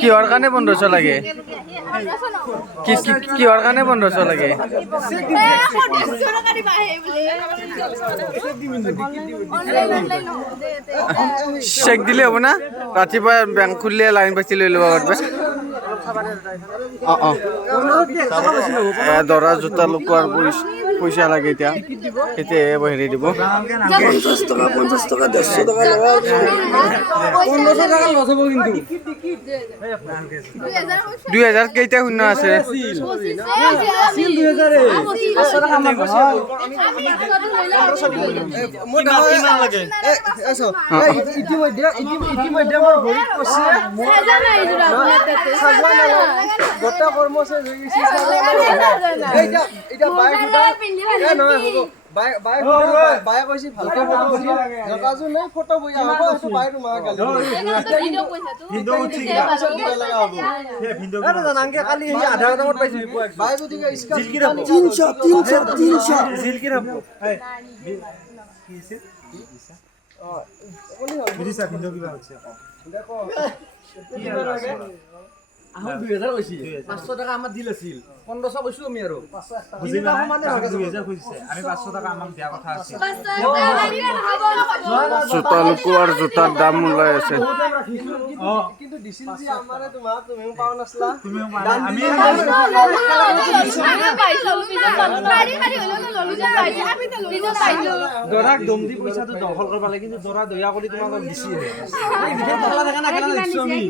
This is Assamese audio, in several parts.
কিহৰ কাৰণে 1500 লাগে কিহৰ কাৰণে 1500 লাগে চেক দিলে হ'ব না ৰাতিপুৱা বেংক খুলিলে লাইন পাতি লৈ ল'ব পাৰিবা দৰা জোতা লুকুৱাৰ পইচা লাগে এতিয়া এতিয়া হেৰি দিব 50 টাকা 150 টাকা লওয়া 1500 টাকা লস হবো কিন্তু 2000 কেইটা শূন্য আছে সিল 2000 এ 500 টাকা মাগ মোটা কিমান লাগে এসো ইতিমধ্যে মোৰ ভৰিত পছে গোটা কৰ্মছে হৈ গৈছে এইটা বাইক এ নহয় হ'ব বাই কৈছি ভালকে ফটো উঠি জকাজু নাই ফটো বইয়া হ'ব তো বাইটো মা গালি ভিডিও উঠি লাগা হ'ব হে ভিডিও আরে জানাঙ্গে কালি এই আধা দামত পাইছি বাই যদি স্কার জিলকি রাখো 300 জিলকি রাখো এই কি আছে বিদিসা ভিডিও কিবা হচ্ছে দেখো কি লাগে আহু 2000 কইছি 500 টাকা আমার দিল আছিল 1500 কইছো আমি আৰু 500 বুজি না মানে 2000 কইছে আমি 500 টাকা আমাক দিয়া কথা আছে জোতা লুকুৱাৰ জোতাৰ দাম ওলাই আছে কিন্তু দিছিল যে আমাৰে তোমাক তুমিও পাও নাছলা তুমিও আমি দৰাক দম দি পইচাটো দখল কৰবা লাগে কিন্তু দৰা দয়া কৰি তোমাক দিছি এই ভিতৰত পালা দেখা না কেলা দিছো আমি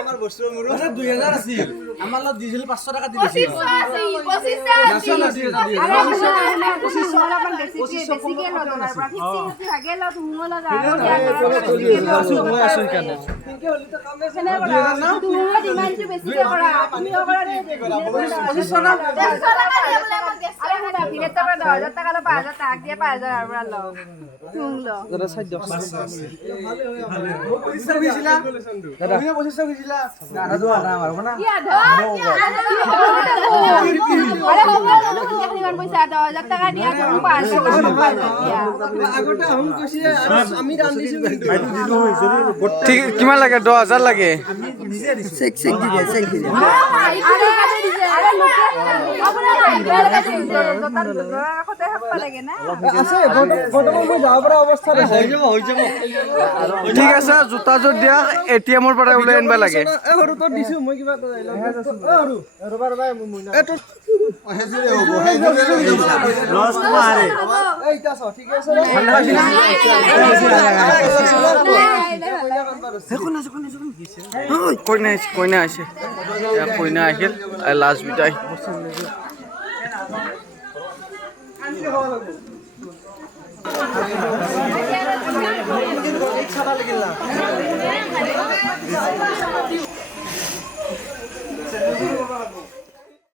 আমার বস্তু মোর 2000 আছিল আমার ল দিছিল 500 টাকা দিছিল 25 হইছিলা তুমি 25 হইছিলা না দো আরাম আর না আরে কিমান পইচা 10000 টাকা দিয়া তুমি 500 দিয়া আগতে हम কইছি আমি দান দিছো বাইটো দিলো হইছে ঠিক কিমান লাগে 10000 লাগে আমি নিজে দিছো চেক দিছে আরে লোকে লাগে না আছে বৰ্তমান মই যাব পৰা অৱস্থা হৈ যাব ঠিক আছে জোতা জোৰ দিয়া এটিএমৰ পৰা ওলাই আনবা লাগে এ হৰু তোৰ দিছো মই কিবা এটা হৰু ৰবা মই এ তোৰ হেজুৰে হ'ব লস মারে এইটা ছ ঠিক আছে কইনা আছে কইনা আহিল লাষ্ট বিদায় লাগিল না